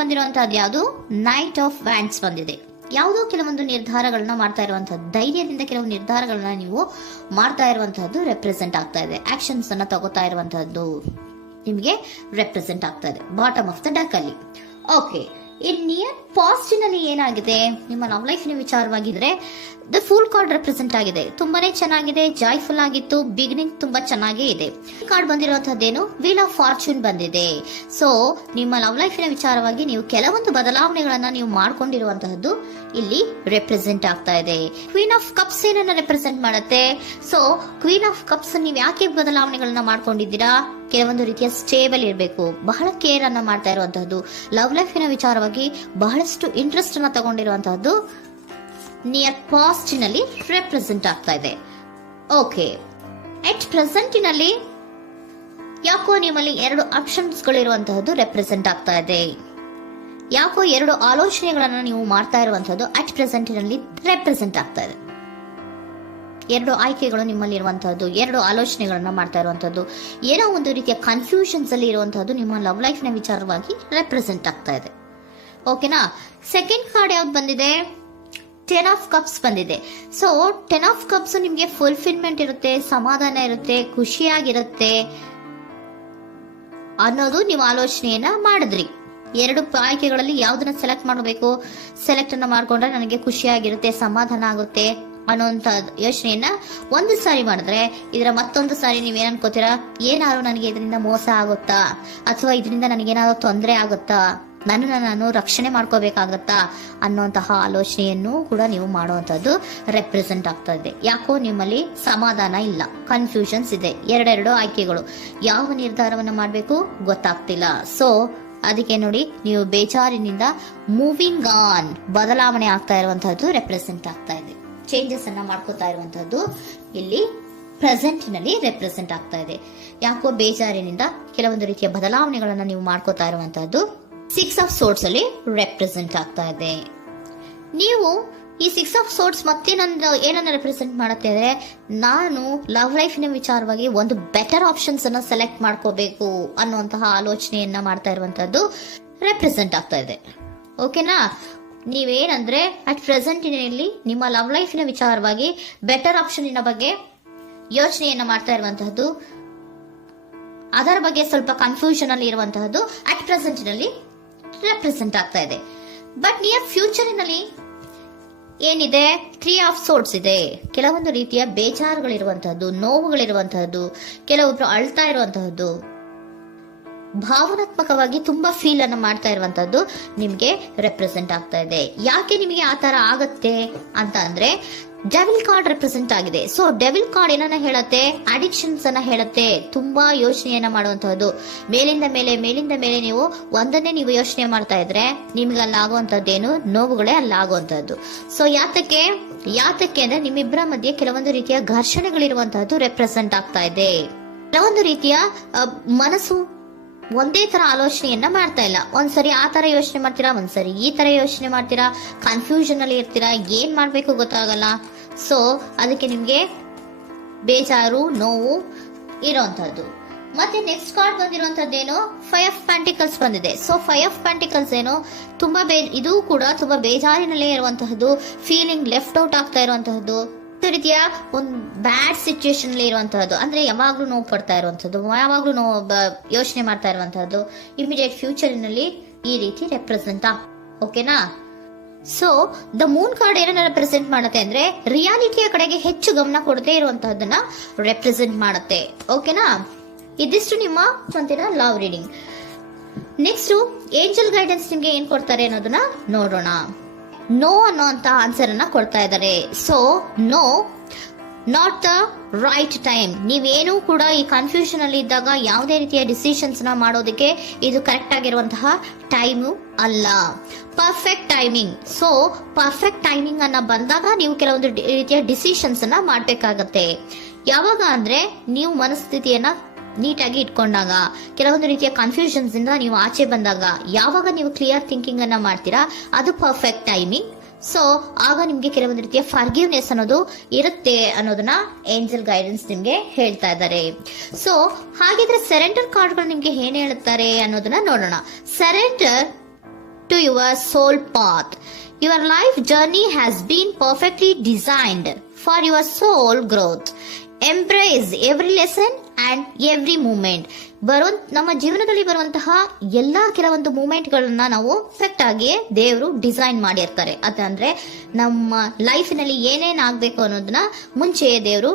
ಬಂದಿರುವಂತಹದ್ದು ಯಾವುದು? Knight of wands ಬಂದಿದೆ. ಯಾವುದೋ ಕೆಲವೊಂದು ನಿರ್ಧಾರಗಳನ್ನ ಮಾಡ್ತಾ ಇರುವಂತಹದ್ದು, ಧೈರ್ಯದಿಂದ ಕೆಲವು ನಿರ್ಧಾರಗಳನ್ನ ನೀವು ಮಾಡ್ತಾ ಇರುವಂತಹದ್ದು ರೆಪ್ರೆಸೆಂಟ್ ಆಗ್ತಾ ಇದೆ. ಆಕ್ಷನ್ಸ್ ಅನ್ನ ತಗೋತಾ ಇರುವಂತಹದ್ದು ನಿಮಗೆ ರೆಪ್ರೆಸೆಂಟ್ ಆಗ್ತಾ ಇದೆ ಬಾಟಮ್ ಆಫ್ ದ ಡಕ್ ಅಲ್ಲಿ. ಓಕೆ, ಇನ್ ನಿಯರ್ ಪಾಸ್ಟಿನಲ್ಲಿ ಏನಾಗಿದೆ? ನಿಮ್ಮ ಲವ್ ಲೈಫಿನ ವಿಚಾರವಾಗಿದ್ರೆ ದ ಫೂಲ್ ಕಾರ್ಡ್ ರೆಪ್ರೆಸೆಂಟ್ ಆಗಿದೆ. ತುಂಬಾನೇ ಚೆನ್ನಾಗಿದೆ, ಜಾಯ್ಫುಲ್ ಆಗಿತ್ತು, ಬಿಗಿನಿಂಗ್ ತುಂಬಾ ಚೆನ್ನಾಗೇ ಇದೆ. ಕಾರ್ಡ್ ಬಂದಿರುವಂತಹದ್ದೇನು? ವೀಲ್ ಆಫ್ ಫಾರ್ಚೂನ್ ಬಂದಿದೆ. ಸೊ ನಿಮ್ಮ ಲವ್ ಲೈಫಿನ ವಿಚಾರವಾಗಿ ನೀವು ಕೆಲವೊಂದು ಬದಲಾವಣೆಗಳನ್ನ ನೀವು ಮಾಡ್ಕೊಂಡಿರುವಂತಹದ್ದು ಇಲ್ಲಿ ರೆಪ್ರೆಸೆಂಟ್ ಆಗ್ತಾ ಇದೆ. ಕ್ವೀನ್ ಆಫ್ ಕಪ್ಸ್ ಏನನ್ನ ರೆಪ್ರೆಸೆಂಟ್ ಮಾಡುತ್ತೆ? ಸೊ ಕ್ವೀನ್ ಆಫ್ ಕಪ್ಸ್ ನೀವು ಯಾಕೆ ಬದಲಾವಣೆಗಳನ್ನ ಮಾಡ್ಕೊಂಡಿದ್ದೀರಾ? ಕೆಲವೊಂದು ರೀತಿಯ ಸ್ಟೇಬಲ್ ಇರಬೇಕು, ಬಹಳ ಕೇರ್ ಅನ್ನ ಮಾಡ್ತಾ ಇರುವಂತಹದ್ದು, ಲವ್ ಲೈಫಿನ ವಿಚಾರವಾಗಿ ಬಹಳಷ್ಟು ಇಂಟ್ರೆಸ್ಟ್ ಅನ್ನ ತಗೊಂಡಿರುವಂತಹದ್ದು ನಿಯರ್ ಪಾಸ್ಟಿನಲ್ಲಿ ರೆಪ್ರೆಸೆಂಟ್ ಆಗ್ತಾ ಇದೆ. ಓಕೆ, ಎಟ್ ಪ್ರೆಸೆಂಟಿನಲ್ಲಿ ಯಾಕೋ ನಿಮ್ಮಲ್ಲಿ 2 ಆಪ್ಷನ್ಸ್ ಗಳಿರುವಂತಹದ್ದು ರೆಪ್ರೆಸೆಂಟ್ ಆಗ್ತಾ ಇದೆ. ಯಾಕೋ 2 ಆಲೋಚನೆಗಳನ್ನ ನೀವು ಮಾಡ್ತಾ ಇರುವಂತಹದ್ದು ಅಟ್ ಪ್ರೆಸೆಂಟಿನಲ್ಲಿ ರೆಪ್ರೆಸೆಂಟ್ ಆಗ್ತಾ ಇದೆ. 2 ಆಯ್ಕೆಗಳು ನಿಮ್ಮಲ್ಲಿ ಇರುವಂತಹದ್ದು, 2 ಆಲೋಚನೆಗಳನ್ನ ಮಾಡ್ತಾ ಇರುವಂತಹದ್ದು, ಏನೋ ಒಂದು ರೀತಿಯ ಕನ್ಫ್ಯೂಷನ್ಸ್ ಅಲ್ಲಿ ಇರುವಂತಹದ್ದು ನಿಮ್ಮ ಲವ್ ಲೈಫ್ ನ ವಿಚಾರವಾಗಿ ರೆಪ್ರೆಸೆಂಟ್ ಆಗ್ತಾ ಇದೆ. ಓಕೆನಾ? ಸೆಕೆಂಡ್ ಕಾರ್ಡ್ ಯಾವ್ದು ಬಂದಿದೆ? 10 ಆಫ್ ಕಪ್ಸ್ ಬಂದಿದೆ. ಸೊ 10 ಆಫ್ ಕಪ್ಸ್ ನಿಮ್ಗೆ ಫುಲ್ಫಿಲ್ಮೆಂಟ್ ಇರುತ್ತೆ, ಸಮಾಧಾನ ಇರುತ್ತೆ, ಖುಷಿಯಾಗಿರುತ್ತೆ ಅನ್ನೋದು ನೀವು ಆಲೋಚನೆಯನ್ನ ಮಾಡಿದ್ರಿ. 2 ಆಯ್ಕೆಗಳಲ್ಲಿ ಯಾವ್ದನ್ನ ಸೆಲೆಕ್ಟ್ ಮಾಡಬೇಕು? ಸೆಲೆಕ್ಟ್ ಅನ್ನ ಮಾಡ್ಕೊಂಡ್ರೆ ನನಗೆ ಖುಷಿಯಾಗಿರುತ್ತೆ, ಸಮಾಧಾನ ಆಗುತ್ತೆ ಅನ್ನೋಂತ ಯೋಚನೆಯನ್ನ ಒಂದು ಸಾರಿ ಮಾಡಿದ್ರೆ, ಇದರ ಮತ್ತೊಂದು ಸಾರಿ ನೀವ್ ಏನ್ ಅನ್ಕೋತೀರಾ? ಏನಾದ್ರು ನನಗೆ ಇದರಿಂದ ಮೋಸ ಆಗುತ್ತಾ, ಅಥವಾ ಇದರಿಂದ ನನಗೇನಾದ್ರು ತೊಂದರೆ ಆಗುತ್ತಾ, ನನ್ನನ್ನು ನಾನು ರಕ್ಷಣೆ ಮಾಡ್ಕೋಬೇಕಾಗತ್ತಾ ಅನ್ನೋಂತಹ ಆಲೋಚನೆಯನ್ನು ಕೂಡ ನೀವು ಮಾಡುವಂತದ್ದು ರೆಪ್ರೆಸೆಂಟ್ ಆಗ್ತಾ ಇದೆ. ಯಾಕೋ ನಿಮ್ಮಲ್ಲಿ ಸಮಾಧಾನ ಇಲ್ಲ, ಕನ್ಫ್ಯೂಷನ್ಸ್ ಇದೆ, 2 ಆಯ್ಕೆಗಳು, ಯಾವ ನಿರ್ಧಾರವನ್ನ ಮಾಡಬೇಕು ಗೊತ್ತಾಗ್ತಿಲ್ಲ. ಸೊ ಅದಕ್ಕೆ ನೋಡಿ, ನೀವು ಬೇಜಾರಿನಿಂದ ಮೂವಿಂಗ್ ಆನ್, ಬದಲಾವಣೆ ಆಗ್ತಾ ಇರುವಂತಹದ್ದು ರೆಪ್ರೆಸೆಂಟ್ ಆಗ್ತಾ ಇದೆ. ಚೇಂಜಸ್ ಅನ್ನ ಮಾಡ್ಕೋತಾ ಇರುವಂತಹದ್ದು ಇಲ್ಲಿ ಪ್ರೆಸೆಂಟ್ ನಲ್ಲಿ ರೆಪ್ರೆಸೆಂಟ್ ಆಗ್ತಾ ಇದೆ. ಯಾಕೋ ಬೇಜಾರಿನಿಂದ ಕೆಲವೊಂದು ರೀತಿಯ ಬದಲಾವಣೆಗಳನ್ನ ನೀವು ಮಾಡ್ಕೋತಾ ಇರುವಂತಹದ್ದು 6 ಆಫ್ ಸೋರ್ಟ್ಸ್ ಅಲ್ಲಿ ರೆಪ್ರೆಸೆಂಟ್ ಆಗ್ತಾ ಇದೆ. ನೀವು ಈ 6 ಆಫ್ ಸೋರ್ಟ್ಸ್ ಮತ್ತೆ ಏನನ್ನ ರೆಪ್ರೆಸೆಂಟ್ ಮಾಡುತ್ತೆ ಅಂದ್ರೆ, ನಾನು ಲವ್ ಲೈಫಿನ ವಿಚಾರವಾಗಿ ಒಂದು ಬೆಟರ್ ಆಪ್ಷನ್ಸ್ ಅನ್ನ ಸೆಲೆಕ್ಟ್ ಮಾಡ್ಕೋಬೇಕು ಅನ್ನುವಂತಹ ಆಲೋಚನೆಯನ್ನ ಮಾಡ್ತಾ ಇರುವಂತಹದ್ದು ರೆಪ್ರೆಸೆಂಟ್ ಆಗ್ತಾ ಇದೆ. ಓಕೆನಾ? ನೀವೇನಂದ್ರೆ ಅಟ್ ಪ್ರೆಸೆಂಟಿನಲ್ಲಿ ನಿಮ್ಮ ಲವ್ ಲೈಫಿನ ವಿಚಾರವಾಗಿ ಬೆಟರ್ ಆಪ್ಷನ್ ಬಗ್ಗೆ ಯೋಚನೆಯನ್ನ ಮಾಡ್ತಾ ಇರುವಂತಹದ್ದು, ಅದರ ಬಗ್ಗೆ ಸ್ವಲ್ಪ ಕನ್ಫ್ಯೂಷನ್ ಅಲ್ಲಿ ಇರುವಂತಹದ್ದು ಅಟ್ ಪ್ರೆಸೆಂಟಿನಲ್ಲಿ ರೆಪ್ರೆಸೆಂಟ್ ಆಗ್ತಾ ಇದೆ. ಬಟ್ ನಿಯರ್ ಫ್ಯೂಚರಿನಲ್ಲಿ ಏನಿದೆ? 3 ಆಫ್ ಸೋರ್ಟ್ಸ್ ಇದೆ. ಕೆಲವೊಂದು ರೀತಿಯ ಬೇಜಾರುಗಳಿರುವಂತಹದ್ದು, ನೋವುಗಳಿರುವಂತಹದ್ದು, ಕೆಲವೊಬ್ರು ಅಳ್ತಾ ಇರುವಂತಹದ್ದು, ಭಾವನಾತ್ಮಕವಾಗಿ ತುಂಬಾ ಫೀಲ್ ಅನ್ನ ಮಾಡ್ತಾ ಇರುವಂತಹದ್ದು ನಿಮ್ಗೆ ರೆಪ್ರೆಸೆಂಟ್ ಆಗ್ತಾ ಇದೆ. ಯಾಕೆ ನಿಮಗೆ ಆ ತರ ಆಗತ್ತೆ ಅಂತ ಅಂದ್ರೆ, ಡೆವಿಲ್ ಕಾರ್ಡ್ ರೆಪ್ರೆಸೆಂಟ್ ಆಗಿದೆ. ಸೊ ಡೆವಿಲ್ ಕಾರ್ಡ್ ಏನನ್ನ ಹೇಳುತ್ತೆ? ಅಡಿಕ್ಷನ್ಸ್ ಅನ್ನ ಹೇಳುತ್ತೆ. ತುಂಬಾ ಯೋಚನೆಯನ್ನ ಮಾಡುವಂತಹದ್ದು, ಮೇಲಿಂದ ಮೇಲೆ ನೀವು ಒಂದನ್ನೇ ನೀವು ಯೋಚನೆ ಮಾಡ್ತಾ ಇದ್ರೆ ನಿಮ್ಗೆ ಅಲ್ಲಾಗುವಂತದ್ದೇನು? ನೋವುಗಳೇ ಅಲ್ಲಾಗುವಂತಹದ್ದು. ಸೊ ಯಾತಕ್ಕೆ ಅಂದ್ರೆ ನಿಮ್ಮಿಬ್ಬರ ಮಧ್ಯೆ ಕೆಲವೊಂದು ರೀತಿಯ ಘರ್ಷಣೆಗಳಿರುವಂತಹದ್ದು ರೆಪ್ರೆಸೆಂಟ್ ಆಗ್ತಾ ಇದೆ. ಕೆಲವೊಂದು ರೀತಿಯ ಮನಸ್ಸು ಒಂದೇ ತರ ಆಲೋಚನೆಯನ್ನ ಮಾಡ್ತಾ ಇಲ್ಲ. ಒಂದ್ಸರಿ ಆ ತರ ಯೋಚನೆ ಮಾಡ್ತೀರಾ, ಒಂದ್ಸರಿ ಈ ತರ ಯೋಚನೆ ಮಾಡ್ತೀರಾ, ಕನ್ಫ್ಯೂಷನ್ ಅಲ್ಲಿ ಇರ್ತೀರಾ, ಏನ್ ಮಾಡ್ಬೇಕು ಗೊತ್ತಾಗಲ್ಲ. ಸೊ ಅದಕ್ಕೆ ನಿಮ್ಗೆ ಬೇಜಾರು, ನೋವು ಇರೋಂಥದ್ದು. ಮತ್ತೆ ನೆಕ್ಸ್ಟ್ ಕಾರ್ಡ್ ಬಂದಿರುವಂತದ್ದೇನು? 5 ಆಫ್ ಪ್ಯಾಂಟಿಕಲ್ಸ್ ಬಂದಿದೆ. ಸೊ 5 ಆಫ್ ಪ್ಯಾಂಟಿಕಲ್ಸ್ ಏನು? ತುಂಬಾ ಇದು ಕೂಡ ತುಂಬಾ ಬೇಜಾರಿನಲ್ಲೇ ಇರುವಂತಹದ್ದು, ಫೀಲಿಂಗ್ ಲೆಫ್ಟ್ ಔಟ್ ಆಗ್ತಾ ಇರುವಂತಹದ್ದು, ರೀತಿಯ ಒಂದು ಬ್ಯಾಡ್ ಸಿಚುಯೇಷನ್ ಅಲ್ಲಿ ಇರುವಂತಹದ್ದು, ಅಂದ್ರೆ ಯಾವಾಗ್ಲೂ ನೋವು ಪಡ್ತಾ ಇರುವಂತಹದ್ದು, ಯಾವಾಗ್ಲೂ ಯೋಚನೆ ಮಾಡ್ತಾ ಇರುವಂತಹದ್ದು, ಇಮಿಡಿಯೇಟ್ ಫ್ಯೂಚರಿನಲ್ಲಿ ಈ ರೀತಿ ರೆಪ್ರೆಸೆಂಟ್ ಓಕೆನಾ? ಸೊ ದ ಮೂನ್ ಕಾರ್ಡ್ ಏನನ್ನ ರೆಪ್ರೆಸೆಂಟ್ ಮಾಡುತ್ತೆ ಅಂದ್ರೆ, ರಿಯಾಲಿಟಿಯ ಕಡೆಗೆ ಹೆಚ್ಚು ಗಮನ ಕೊಡದೇ ಇರುವಂತಹದನ್ನ ರೆಪ್ರೆಸೆಂಟ್ ಮಾಡುತ್ತೆ. ಓಕೆನಾ? ಇದಿಷ್ಟು ನಿಮ್ಮ love reading. Next angel guidance ನಿಮ್ಗೆ ಏನ್ ಕೊಡ್ತಾರೆ ಅನ್ನೋದನ್ನ ನೋಡೋಣ. ನೋ ಅನ್ನೋಂತ ಆನ್ಸರ್ ಅನ್ನ ಕೊಡ್ತಾ ಇದ್ದಾರೆ. So no, not the right time. ನೀವೇನು ಕೂಡ ಈ ಕನ್ಫ್ಯೂಷನ್ ಅಲ್ಲಿ ಇದ್ದಾಗ ಯಾವುದೇ ರೀತಿಯ ಡಿಸಿಷನ್ಸ್ ನ ಮಾಡೋದಕ್ಕೆ ಇದು ಕರೆಕ್ಟ್ ಆಗಿರುವಂತಹ ಟೈಮು ಅಲ್ಲ. Perfect timing. So perfect timing ಅನ್ನ ಬಂದಾಗ ನೀವು ಕೆಲವೊಂದು ರೀತಿಯ ಡಿಸಿಷನ್ಸ್ ಅನ್ನ ಮಾಡ್ಬೇಕಾಗತ್ತೆ. ಯಾವಾಗ ಅಂದ್ರೆ ನೀವು ಮನಸ್ಥಿತಿಯನ್ನ ನೀಟಾಗಿ ಇಟ್ಕೊಂಡಾಗ, ಕೆಲವೊಂದು ರೀತಿಯ ಕನ್ಫ್ಯೂಷನ್ಸ್ ಇಂದ ನೀವು ಆಚೆ ಬಂದಾಗ, ಯಾವಾಗ ನೀವು ಕ್ಲಿಯರ್ ಥಿಂಕಿಂಗ್ ಅನ್ನ ಮಾಡ್ತೀರಾ ಅದು ಪರ್ಫೆಕ್ಟ್ ಟೈಮಿಂಗ್. ಸೊ ಆಗ ನಿಮ್ಗೆ ಕೆಲವೊಂದು ರೀತಿಯ ಫರ್ಗಿವ್ನೆಸ್ ಅನ್ನೋದು ಇರುತ್ತೆ ಅನ್ನೋದನ್ನ ಏಂಜಲ್ ಗೈಡೆನ್ಸ್ ನಿಮ್ಗೆ ಹೇಳ್ತಾ ಇದ್ದಾರೆ. ಸೊ ಹಾಗಿದ್ರೆ ಸರೆಂಡರ್ ಕಾರ್ಡ್ಗಳು ನಿಮ್ಗೆ ಏನ್ ಹೇಳುತ್ತಾರೆ ಅನ್ನೋದನ್ನ ನೋಡೋಣ. Surrender to your soul path. Your life journey has been perfectly designed for your soul growth. Embrace every lesson and every moment. ನಮ್ಮ ಜೀವನದಲ್ಲಿ ಬರುವಂತಹ ಎಲ್ಲಾ ಕೆಲವೊಂದು ಮೂಮೆಂಟ್ಗಳನ್ನ ನಾವು ಪರ್ಫೆಕ್ಟ್ ಆಗಿ ದೇವರು ಡಿಸೈನ್ ಮಾಡಿರ್ತಾರೆ. ಅದಂದ್ರೆ ನಮ್ಮ ಲೈಫಿನಲ್ಲಿ ಏನೇನ್ ಆಗ್ಬೇಕು ಅನ್ನೋದನ್ನ ಮುಂಚೆಯೇ ದೇವರು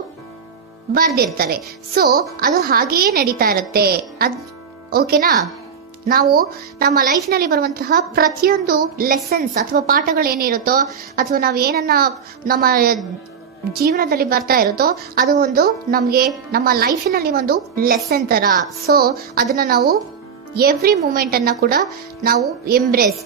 ಬರ್ದಿರ್ತಾರೆ. ಸೊ ಅದು ಹಾಗೆಯೇ ನಡೀತಾ ಇರುತ್ತೆ. ಓಕೆನಾ? ನಾವು ನಮ್ಮ ಲೈಫ್ ನಲ್ಲಿ ಬರುವಂತಹ ಪ್ರತಿಯೊಂದು ಲೆಸನ್ಸ್ ಅಥವಾ ಪಾಠಗಳೇನಿರುತ್ತೋ ಅಥವಾ ನಾವು ಏನನ್ನ ನಮ್ಮ ಜೀವನದಲ್ಲಿ ಬರ್ತಾ ಇರುತ್ತೋ ಅದು ಒಂದು ನಮಗೆ ನಮ್ಮ ಲೈಫಿನಲ್ಲಿ ಒಂದು ಲೆಸನ್ ತರ. ಸೊ ಅದನ್ನ ನಾವು ಎವ್ರಿ ಮೂಮೆಂಟ್ ಅನ್ನ ಕೂಡ ನಾವು ಎಂಬ್ರೇಸ್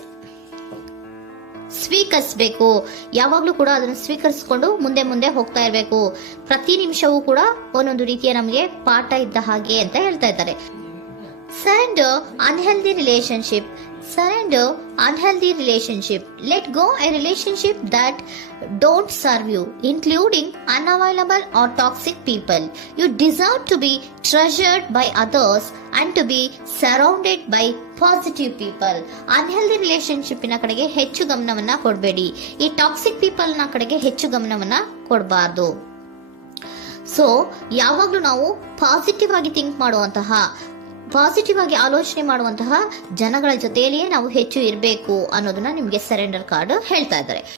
ಸ್ವೀಕರಿಸಬೇಕು. ಯಾವಾಗ್ಲೂ ಕೂಡ ಅದನ್ನು ಸ್ವೀಕರಿಸಿಕೊಂಡು ಮುಂದೆ ಮುಂದೆ ಹೋಗ್ತಾ ಇರಬೇಕು. ಪ್ರತಿ ನಿಮಿಷವೂ ಕೂಡ ಒಂದೊಂದು ರೀತಿಯ ನಮಗೆ ಪಾಠ ಇದ್ದ ಹಾಗೆ ಅಂತ ಹೇಳ್ತಾ ಇದ್ದಾರೆ. Surrender unhealthy relationship. Surrender unhealthy relationship. Let go a relationship that don't serve you, including unavailable or toxic people. You deserve to be treasured by others and to be surrounded by positive people. Unhealthy relationship ನ ಕಡೆಗೆ ಹೆಚ್ಚು ಗಮನವನ್ನ ಕೊಡಬೇಡಿ. ಈ toxic people ನ ಕಡೆಗೆ ಹೆಚ್ಚು ಗಮನವನ್ನ ಕೊಡಬಾರ್ದು. So ಯಾವಾಗ್ಲೂ ನಾವು ಪಾಸಿಟಿವ್ ಆಗಿ ಥಿಂಕ್ ಮಾಡುವಂತಹ, ಪಾಸಿಟಿವ್ ಆಗಿ ಆಲೋಚನೆ ಮಾಡುವಂತಹ ಜನಗಳ ಜೊತೆಯಲ್ಲಿಯೇ ನಾವು ಹೆಚ್ಚು ಇರಬೇಕು ಅನ್ನೋದನ್ನ ನಿಮಗೆ ಸರೆಂಡರ್ ಕಾರ್ಡ್ ಹೇಳ್ತಾ ಇದ್ದಾರೆ.